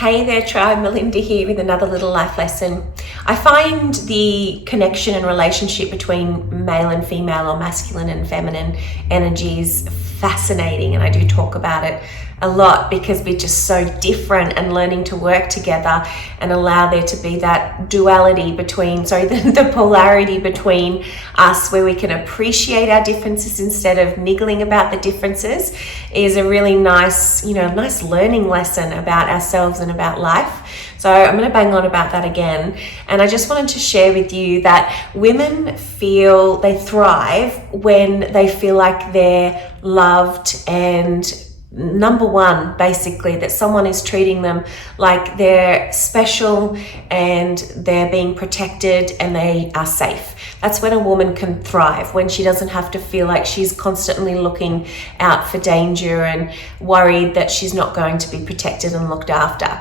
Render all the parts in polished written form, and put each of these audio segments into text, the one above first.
Hey there, tribe. Melinda here with another little life lesson. I find the connection and relationship between male and female, or masculine and feminine energies fascinating, and I do talk about it a lot because we're just so different, and learning to work together and allow there to be that duality between, the polarity between us, where we can appreciate our differences instead of niggling about the differences, is a really nice, nice learning lesson about ourselves and about life. So I'm going to bang on about that again. And I just wanted to share with you that women feel they thrive when they feel like they're loved, and number one, basically, that someone is treating them like they're special and they're being protected and they are safe. That's when a woman can thrive, when she doesn't have to feel like she's constantly looking out for danger and worried that she's not going to be protected and looked after.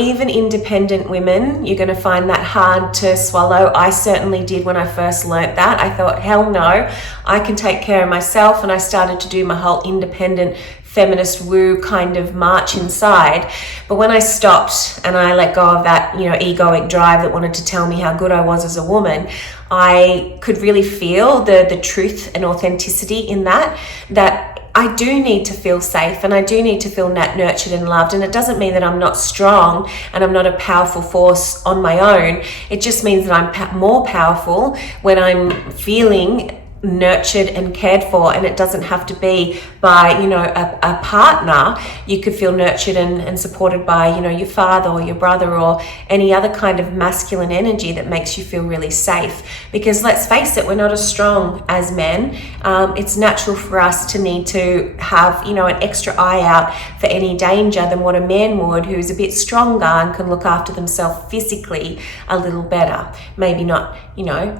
Even independent women, you're going to find that hard to swallow. I certainly did when I first learnt that. I thought, hell no, I can take care of myself, and I started to do my whole independent feminist woo kind of march inside. But when I stopped and I let go of that, egoic drive that wanted to tell me how good I was as a woman, I could really feel the truth and authenticity in that I do need to feel safe, and I do need to feel nurtured and loved. And it doesn't mean that I'm not strong and I'm not a powerful force on my own. It just means that I'm more powerful when I'm feeling nurtured and cared for, and it doesn't have to be by a partner. You could feel nurtured and supported by your father or your brother, or any other kind of masculine energy that makes you feel really safe. Because let's face it, we're not as strong as men. It's natural for us to need to have an extra eye out for any danger than what a man would, who's a bit stronger and can look after themselves physically a little better. Maybe not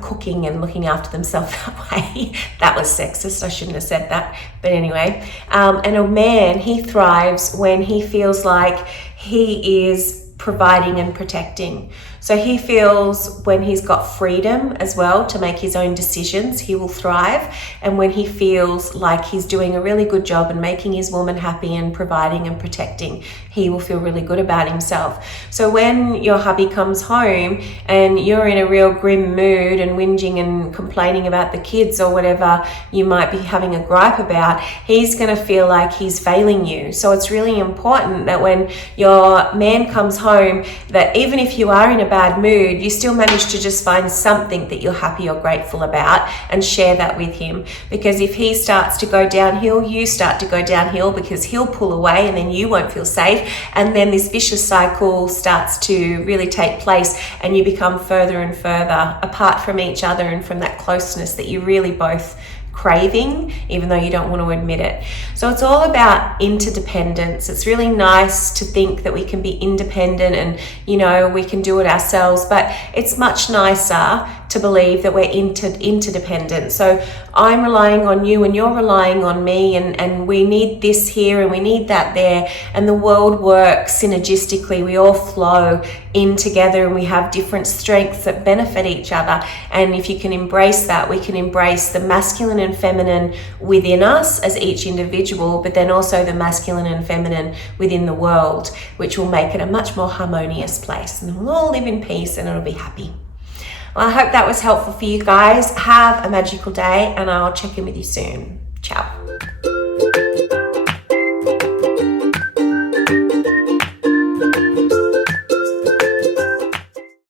cooking and looking after themselves that way. That was sexist, I shouldn't have said that, but anyway. And a man, he thrives when he feels like he is providing and protecting. So he feels when he's got freedom as well to make his own decisions, he will thrive. And when he feels like he's doing a really good job and making his woman happy and providing and protecting, he will feel really good about himself. So when your hubby comes home and you're in a real grim mood and whinging and complaining about the kids or whatever you might be having a gripe about, he's going to feel like he's failing you. So it's really important that when your man comes home, that even if you are in a bad mood, you still manage to just find something that you're happy or grateful about and share that with him. Because if he starts to go downhill, you start to go downhill, because he'll pull away and then you won't feel safe. And then this vicious cycle starts to really take place, and you become further and further apart from each other and from that closeness that you really both craving, even though you don't want to admit it. So it's all about interdependence. It's really nice to think that we can be independent and we can do it ourselves, but it's much nicer to believe that we're interdependent. So I'm relying on you and you're relying on me, and we need this here and we need that there, and the world works synergistically. We all flow in together and we have different strengths that benefit each other. And if you can embrace that, we can embrace the masculine and feminine within us as each individual, but then also the masculine and feminine within the world, which will make it a much more harmonious place, and we'll all live in peace and it'll be happy. Well, I hope that was helpful for you guys. Have a magical day, and I'll check in with you soon. Ciao.